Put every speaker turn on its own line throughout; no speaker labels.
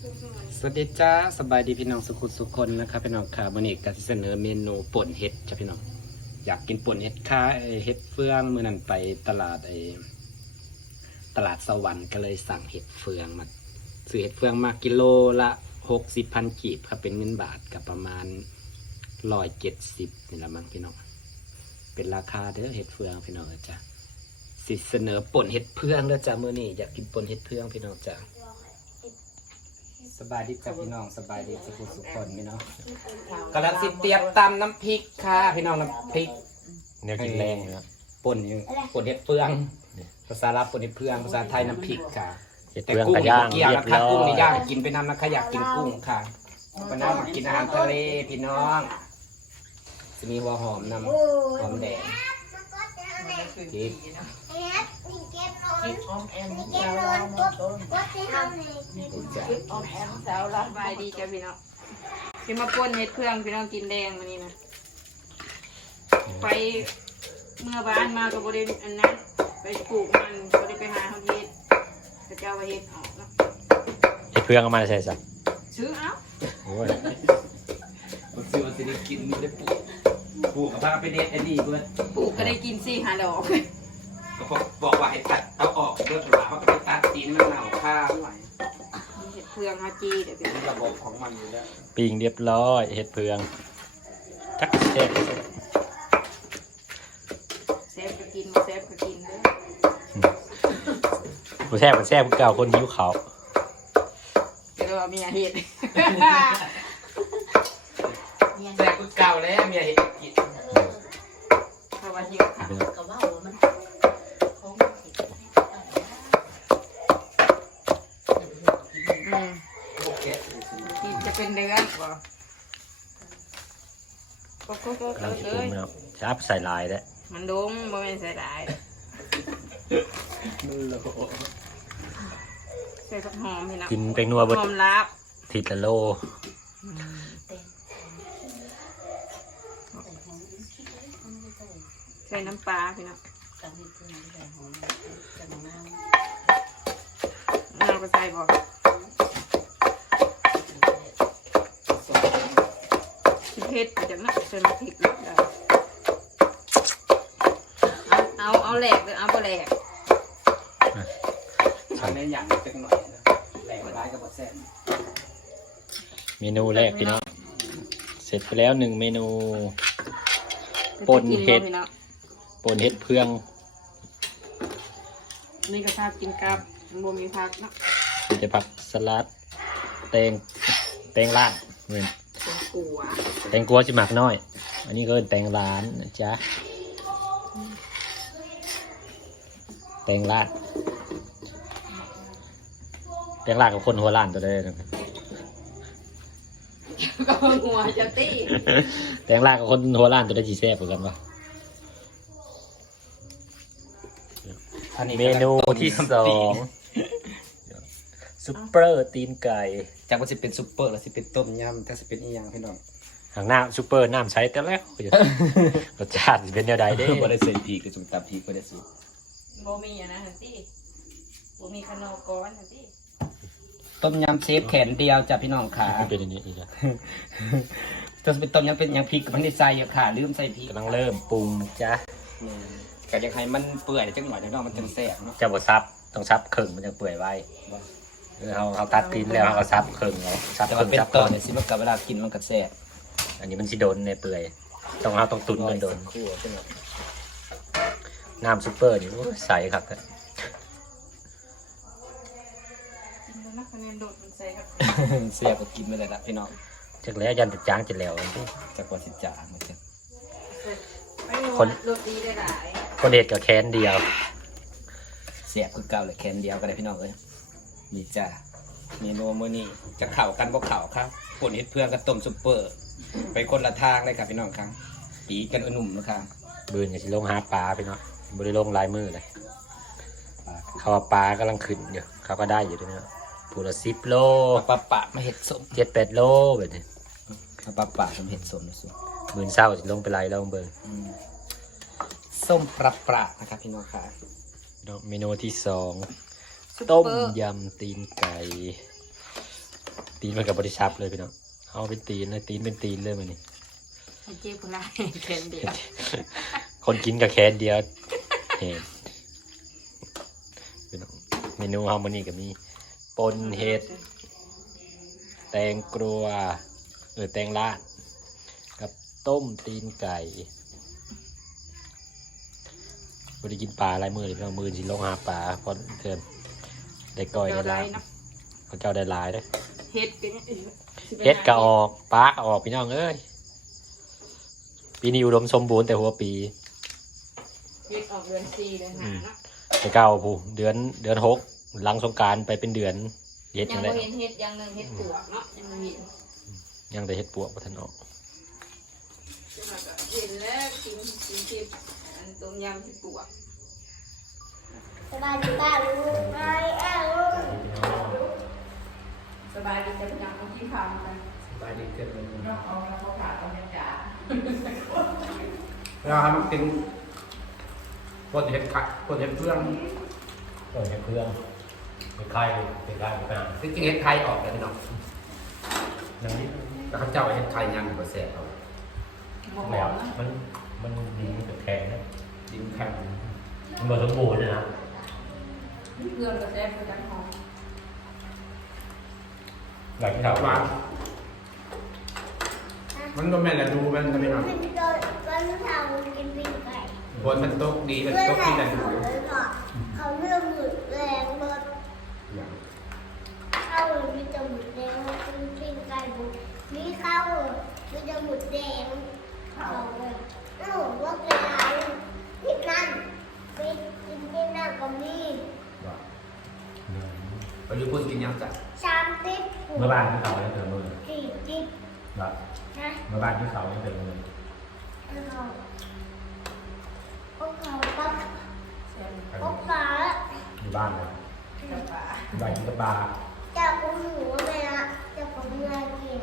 สวัสดีจ้าสบายดีพี่น้องสุขุสุขคนนะครับพี่น้องค่ะวันนี้ก็จะเสนอเมนูป่นเห็ดจ้ะพี่น้องอยากกินป่นเห็ดค่ะเห็ดเฟืองเมื่อนั้นไปตลาดไอ้ตลาดสวรรค์ก็เลยสั่งเห็ดเฟืองมาซื้อเห็ดเฟืองมากิโลละหกสิบพันกีบครับเป็นเงินบาทกับประมาณร้อยเจ็ดสิบนี่ละมั้งพี่น้องเป็นราคาเด้อเห็ดเฟืองพี่น้องจ้ะสิเสนอป่นเห็ดเฟืองเด้อจ้ะมื้อนี้อยากกินป่นเห็ดเฟืองพี่น้องจ้ะ สบายดีจ้ะพี่น้องสบายดีสุขสุขคนพี่น้องกำลังสิเตรียมตำน้ำพริกค่ะ พี่น้องน้ำพริก
เนี่ยกินแรงเลยครับ
ป่นอยู่ป่นเห็ดเฟือง ภาษาลาวป่นเห็ดเฟืองภาษาไทยน้ำพริกค่ะ
เห็ด
แต่
เปลือง
กุ้ง
กระ
นี่
ย่าง
บ่เกี่ยว
เรีย
นะ
บ
คะ
ร้อ
กุ้งนี่ย่าง
ย
กินไปน้ำนะคะอยากกินกุ้งค่ะวันนั้นมากินอาหารทะเลพี่น้องจะมีหัวหอมนำหอมแดงพ ริก
คิดออมแอมสาวราหมดต้น
จ้ะ
คิดออมแอมสาวเรา
สบายดีจ้ะพี่น้องกินมาป่นเห็ดเพื่องพี่น้องกินแดงมานี่นะไปเมื่อบ้านมากับบริเวณอันนั้นไปปลูกมันบริไปหาเขาเห็ดพระเจ้าว่าเห็ดออกเนาะ
เห็ดเปลืองเอามาใส่สัก
ซื้อเอา
โอ้ย
ผมซื้อมาสิได้กินมีได้ปลูกปลูกกับพาไปเด็ดไอ้นี่เพื่อน
ปลูกก็ได้กินสี่หาดอก
ก็บอกว่าให้ตัดเอาออกเพื่อหลาเขาก็ไปตัดตีนมันเน่าข้าวไหว
เห็ดเพื่องฮาจีเดี๋ยวพี่น้อง
ระบบของมันอยู่แล้ว
ปิ้งเรียบร้อยเห็ดเปลืองจักแซ่บ
เซฟก็กินมาเซฟก็กินเด้อ
บ่แซ่บบ่แซ่บคือเก่าคนหิวเขาว
เดี๋ยวเรามีอาเห็ด
แต่กูเก่าแล้วเมียเห็นกิน
เพราะว่าเยอะค่ะ
ก็ว่ามันของ
อืม
พวกแกะ
กินจะเป็นเดือนบ่ ก็ก็ก็
กำลังสิ
เล
ปรุง
ย
นะครับจับใส่ลายแล้ว
มันดงบ่แม่นใส่ได้
มันโล
ใส่ผักหอมพี่น้อง
กินเป็นนัวเบด
หอมลาบ
ทิศละโล
ใส่น้ำปลาพี่น้อง
กันนี่คือแต่หอมกันน้ำ
เอาไปใส่บ่ ผ็ดจังนะใส่น้ำพริกนิดเดียวเอาเอาเอาแหลกเลยเอาบ่แหลก
ทำในอย่างจังหน่อยนะแหลกร้ายกับแซ่บ
เมนูแรกพี่น้องเสร็จไปแล้วหนึ่งเมนูป่นเห็ด
พี่น้อง
ป่นเห็ดเปลือง
นี่ก็ทาบกินกับมันบ่มีผักเนาะ
มีแต่ผักสลัดแตงแตงร้านเหมื อน
เป็นกัว
แตงกวาจิหมักน้อย อันนี้ก็แตงร้านนะจ๊ะ แตงร้านแตงร้านกับคนหัวล้านตัวได้นะ
ก็หัวจะตี้
แตงร้านกับคนหัวล้านตัวได้จีแซ่บเหมือนกันปะ
อันนี้
เมนูที่สอง ซุปเปอร์ตีนไก่
จากว่าสิเป็นซุปเปอร์หรือสิเป็นต้มยำแต่สิเป็นอีหยังพี่น้อง
หางหน้าซุปเปอร์น้ำใช้แต่แล้วรสชาติสิเป็นแนวใดเด้
บ่ได้ใส่พริกหรือจุ่มตำพริกบ่ได้สิ
บ่มีอะนะฮันตี้บ่มีขนมก้อนฮันตี้
ต้มยำเชฟแขนเดียวจ้ะพี่น้องขา
มันเป็นอันนี้อีกแล้ว
จะเป็นต้มยำเป็นอย่างพริกกับมันได้ใส่อะค่ะลืมใส่พริก
กำลังเริ่มปรุงจ้ะ
อืมก็อยากให้มันเปื่อยจังหน่อยจังหน่อยมันจังแซ่บเนาะ
จะบดซับต้องซับครึ่งมันจะเปื่อยไว้ เออเราเราตัดตีนแล้วเราก็ซับครึ่งเอาซับ
แต่
ค
ว่า
รึ่ง
เป็น
ซับค
ตอ
รึ่
น
ง
เนี่ยสิมันกับเวลากินมันก็แซ่บ
อันนี้มันสิโดนในเปื่อยต้องเอาต้องตุนมันโดน
สักครู่ใช่ไหม
น้ำซุปเปอร์นี่โอ้ยใสครับ
กินแล้วนะคะแนนโดดมันใส่ครับ
แซ่บก็กินไม่ได้ละพี่น้อง
จากแล้วยันติดจางจิแล้ว
จากกว่าสิจ่ามันจะ
คน
โรตีได้หลาย
คนเด็ดกับแคนเดียว
แซ่บคือเก่าเลยแคนเดียวก็ได้พี่น้องเลย นี่จ้าเมนูมื้อนี้จะเข่ากันบ่เข่าครับปนเห็ดเพื่อนกับต้มซุปเปอร์ ไปคนละทางเลยครับพี่น้องครับปีกันอุ่นุ่มนะครับ
บืนกับสิลงหาปลาไปเนาะบริลงลายมือเลยเขาว่าปลากำลังขึ้นอยู่เขาก็ได้อยู่ด้วยเนาะผูละสิบโล
ปลาปะมาเห็ดสม
เจ็ดแปดโลแบบนี้
ปลาปะมาเห็ดสมนะสุ
บืนเศร้าสิลงไปไล่แล้วเบิ่ง
อืมส้มปลาปะนะครับพี่น้องค่ะ
เมนูที่สอง
ซุป
ต้ม
เปอร์
ยำตีนไก่ ตีนมันกับบริษัทเลยพี่น้องเอาเป็นตีนเลยตีนเป็นตีนเลยมันนี่
ให้เจ๊ผู้ร้ายแค่เดียว
คนกินกับแคนเดียวเห็นพี่น้องเมนูเฮามันนี่ก็มีปนเห็ดแตงกลัวเออแตงลาดกับต้มตีนไก่บริกินปลาหลายมือเลยพี่น้องมือสิลงหาปลาเพราะเทิน ได้ก้อย
เดี๋
ได้
ยวไร
ลาบ
เนาะ
เขาเจ้าได้หลายเด้อ
เฮ็ดกันเนี่ย
เฮ็ดกะออกปลาก็ออกพี่น้องเอ้ยปีนี้อุดมสมบูรณ์แต่หัวปี
เฮ็ดออกเดือนสี่เดือนห้าเนาะ
แต่เก้าผู้เดือนเดือนหกหลังสงกรารไปเป็นเดือนเฮ็ด
ยั
ยังง
บ่
ไง
เห็นเฮ็ดอยังหนึงเฮ็ดปวกเนาะยังบ่เห็น
ยังแต่เฮ็ดปวกบ่ทันออก
จะมาก็เห็นแล้วกินกินทิพอันต้มยำที่ปวก
สบายดีป้าลุงไปเอ้ลุง
สบายดีแต่พยายามต้องกินข้าวเหมือนกัน
ไปดีเกินเลย
นาะเอาแล้วเขาขาดตอนยังจ๋า
เราทำเป็นปนเห็ดขัดปนเห็ดเฟือง
เออเครื่องเป็นไข่เป็นไข่เป็น
จริงๆเห็ดไทยออกเลยพี่น้อง
น้ำนิด
แต่เขาเจ้าเห็ดไทยยังบ่แซ่บเอา
บ่ห
แบ
อบมนะ
มันมันดีกับแข็งนะ
ดินแข็ง
มันบสมบูรณ์เลยนะ
เพื่อนก็แซ่บคือกันหอม
หลังที่เขา
ว่ามันก็แม่นแหละดูมันก็ไม่นอน
มันโดนวันเสาร์กินปิ้งไก่
บนมันตกดีมัน
เพื่อน
ตก
ใส่
ที่ไหน
เขา
ดู
เลยค่ะเขาเลือกหมุดแรงรถ
อย่าง
เข้ามีจมูกแดงกินปิ้งไก่บุมีเข้ามีจมูกแดงเขาเลยเอ้าว่าไงนี่นั่นไปกินที่นั่นก็มี
ว่าเราอยู่พุ่นกินยังจ้ะ
สามสิบ
เมื่อบ้านที่เขาเนี่ยเติมมือ
สี่สิบ
แบบ
นะ
เมื่อบ้านที่เขาเนี่ยเติมมือ
แล้วเขาพวกเขาปั๊บ
แซ่บ
พวกฟ้า
อยู่บ้านเลย
กับปลา
อยู่บ้านที่กระบา
จะกูหนูไปละจะกูเมื่อกี้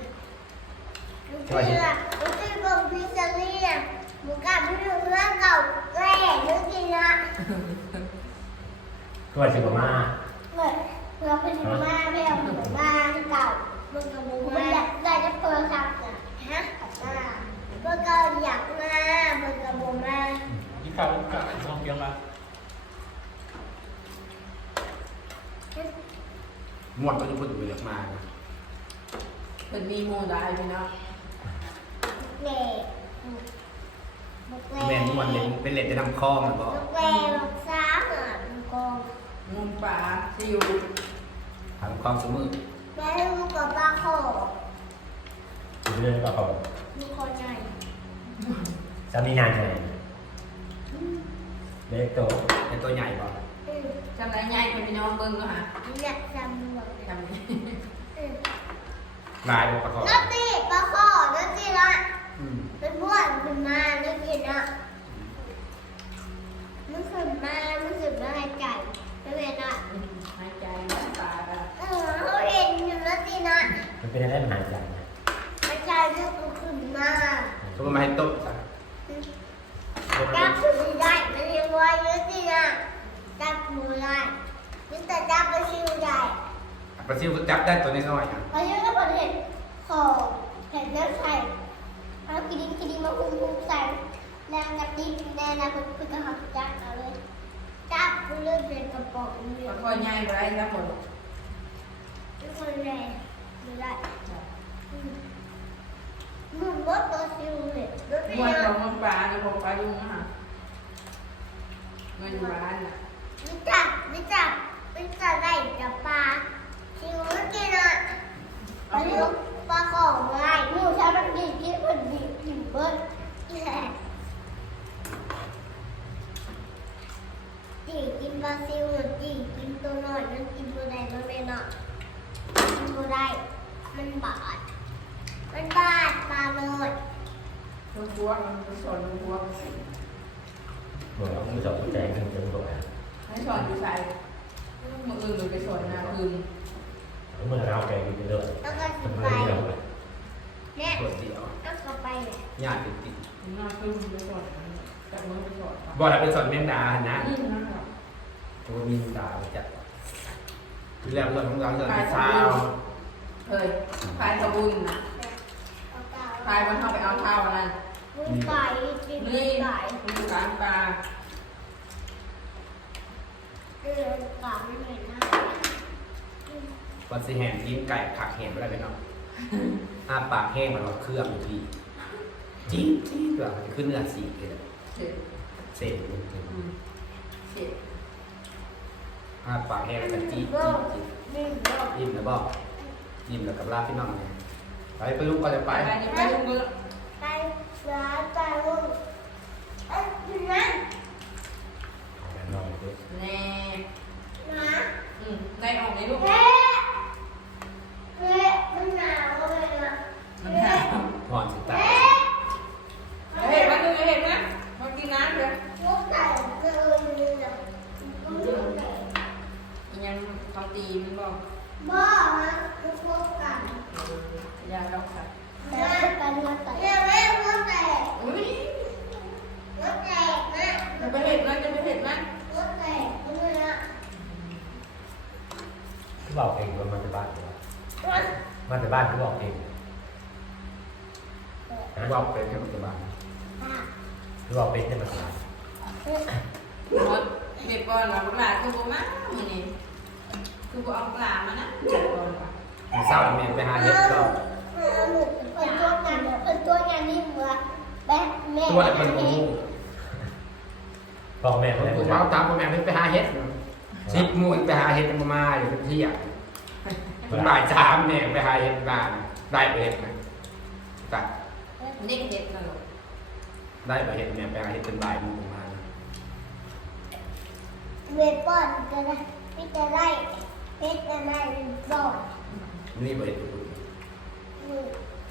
ลูกเสือลูกเสือบอกพี่เซรี่อะหมูกลับพี่หนูเรื่องเก่าแก่นึกกินละ
ก็ว่าสิบมา
เหมือนเราเป็นมาไม่เอาหมูบ้านเก่ามึงกับหมูมาอยากได้จะเปิดครับอะฮะกับมาเมื่อก่อนอยากมามึงกับหมูมา
ที่เขากับน้องเพียงมา
ห มวดก็อยู่พุ่นอยู่เยอะมาก
เพิ่นมีหมูได้พี่น้อง
เด็ก
แม่นวลเล่นเป็นเล่นจะทำคล้องมันบอก
ลูกแก่ลูกสาวอะลูกกอง
หมูปลาซิว
ทำคล้องสมือ
แม่ลูกกับป้าโค
อยู่เรื่องก็เขา
มีคนใหญ่
จะมีงานไงเล็กโต
เป็นตัวใหญ่บอก
อืม
จำได้ง่ายพี่น้องเบิ่งก็หา
อยากจำหมดเลย
จำนี่
อืม
ลายบอกประกอบ
นัตตี้ปลาข้อนัตตี้ละ
อืม
เป็นบ้วนขึ้นมานักกินอะมันขึ้นมามันขึ้นมาให้ไก่ไม่เป็นอะ
หายใจปลาก็
เออเขาเห็นอยู่นัตตี้นะ
มันเป็นอะไรมันหายใจนะ
ไม่ใช่เรื่องกูขึ้นมา
สมมติมาให้ต้มจ้ะ
จับขึ้นได้มันยังไวนัตตี้นะ จับมือได้มิสเตอร์จับไปชิวได้
ปลาซิวก็จับได้ตัวน้อยๆอะ
เพราะฉะนั้นคนเห็นของเห็นแล้วใส่เอากินดินกินดินมาอุ้มอุ้มใส่แรงนับดินแรงนะคุณคุณจะหักจับเอาเลยจับคุณเลือกเป็นกระป๋องเดียว
ค่อยๆง่ายไปได้ครับผม
ทุกคนแรงไม่ได้อืมมึงรถตัวซิวเลยรถไม่
ม้วน
ยา
ข
ว
องมันปลาในของปลาลุงนะฮะเงินอยู่ร้านน่ะ
ไม่จับไม่จับไม่จับได้จับปลาซิวไม่กินอะอัน
ไป
นี้
ลูก
ปลาของอะไรหนูใช้มันกินกินมันดิบกินเบิ้ลจีกินปลาซิวหรือจีกินตัวน้อยมันกินตัวใดตัวไม่น้อยกินตัวใดมันบาดมันบาดปลาเลย
ลูกบัวมันไปสอนลูกบัว
บอกว่าผู้สอบผู้ แจงถึงจะบอกว่า
ให้สอนอยู่ใส่มืออื่นหรือไปสอนนาคืน
เมื่อเราแกอยู่เรื่อย
แล้วก็
ๆ
สิ
ทำไม
ไป
เรื่อง
เนี่ย
ตัวเดียว
แล้วก็ไปเนี่ย
ญาติติด
นาคืนไปสอนจากมือไปสอน
ๆบอกเราเป็นสอนเมียงดานะ
อืมนะครับ
ตัวมีดาจัดคือแล้วเรื่องของเราเรื่องที่เช้า
เฮ้ยพายขบุญนะ
เอาเต่า
พายวันเข้าไปเอาเท้าอันนั้น
บุญไก่กินบุ
นี่
ญไก่
มันอยู่กลางปลา
เออไก่ไม่เห็นนะ
วันสิแห่งกินไก่ผักแห่งอะไรไปเนาะอาปากแห้งมันว่าเครื่องอยู่พี่จี๊ดจี๊ดแบบขึ้นเนื้อสีเลย
เจ็ด
เสร็จ
อืมเจ็ด
อาปากแห้งแล้วก็จี๊ด
ก็
จี๊ดจี๊ด
นี่ก็
ยิ้มแล้วบอกยิ้มแล้วกับลาพี่น้องไงไปไปลูกก็จะไป
ไปนี่ไปลุงมือ
ไก่ร้านไก่ลุงเอ้ยอยู่นั่น
นอนด้วย
แน่
นะ
อืมได้ออกในลูก
เฮ้เฮ้มันหนาวเลยนะ
มันหา
หอนสิตา
เฮ้
เห็นมันดูเห็นนะมากินน้ำเดี๋ยว
ลูกไก่เกินเลยนะลูกไก่
ยังเขาตีมันบอก
บ้านะลูกไก่
ยาดอกค่ะ
แม่กันลูกไก่เนี่ยแม่ลูกไก่
อุ้ย
ลูกไก่นะ
จะไปเห็นมันจะไปเห็นมัน
ลูกไก่นี่นะ
ที่ บอกเองว่ามันจะบ้านหรือเปล่า
มัน
มันจะบ้านที่บอกเอง
บอกเป็นแค่ปัจจุบัน
อะ
ที่บอกเป็นที่มันจะบ้าน
หมดเด็กก่อนว่าปลาคือบ่มามื้อนี้คือบ่เอาปลามานะเด็กก่อนว่ะ
มีเศร้าแม่ไปหาเห็ดก็
เอาหนูเป็นตัวกันเป็นตัวกันนี่เหมือนแบบแม่
ตัวนั้นมันโอ้โห
บอกแม่
ผม
เลย
ผมเอาตามพ่อแม่ไปหาเห็ด ชิปมูไปหาเห็ดมามาอยู่ที่เที่ยงเป็นบ่ายสามเนี่ยไปหาเห็ดบ้านได้ไปเห็ดไหมตัด
เด็กเห็ดน่ะลูก
ได้ไปเห็ดเนี่ยไปหาเห็ดเป็นบ่ายโมงมา
เวปอนจะได้พี่จะได้เพชรจะได้บอก
นี่ไปเห็ด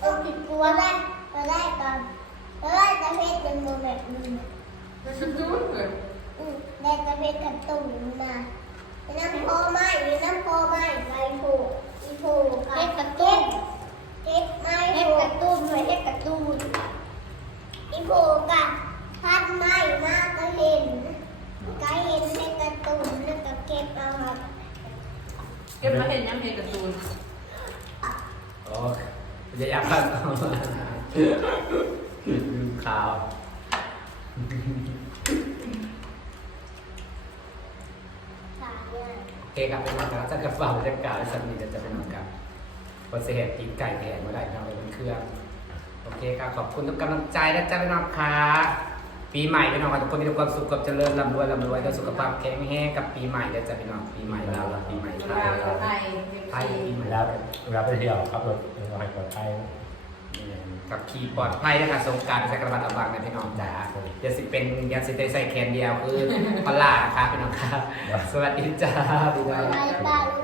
เออผิดตัวได้จะได้ก่อนจะได้จะเพชรเป็นโมแบบนี้
มันสุดๆเลย
อืมได้จะเพชรกับตุ่มนะ น้ำโพไม้หรือน้ำโพไม้ไรผูกอีผูกเพชรกับตุ่มเพชรไม้เพชรกับตุ่มเพชรกับตุ่มอีผูกกับพัดไม้มาก็เห็นก็เห็นเพชรกับตุ่มแล้วก็เก็บเอาครับ
เก็บมาเห็นยังเห็นการ์ตูน
โอ้จะอยากฟังลืมข่าว
สาย เนี่ย
โอเคครับเป็นวันการจะกระเป๋าบรรยากาศสักนิดจะเป็นวันการพอเสียตีนไก่แทนมาได้เราเลยเป็นเครื่องโอเคครับขอบคุณทุกกำลังใจนะจ๊ะพี่น้องค่ะปีใหม่พี่น้องทุกคนมีความสุขความเจริญร่ำรวยร่ำรวยด้วยสุขภาพแข็งแรงกับปีใหม่นะจ๊ะพี่น้องปีใหม่ลาวและปีใหม่ไท
ลาวยกับไทยเห็น
ไทย
สี
ปีใหม่
เว
แล้
ลาวเวลาไปเที่ยวขับรถเราให้ปลอดภัย
กับขี่ปลอดภัยนะคะสงกรารใส่กระบาดระวังนะพี่น้องจ๋าอย่าสิเป็นอย่าสิได้ใส่แคนเดียวคือพลาดนะคะพี่น้องครับ สวัสดีจ้าพี่น้อง
ไปตาลุง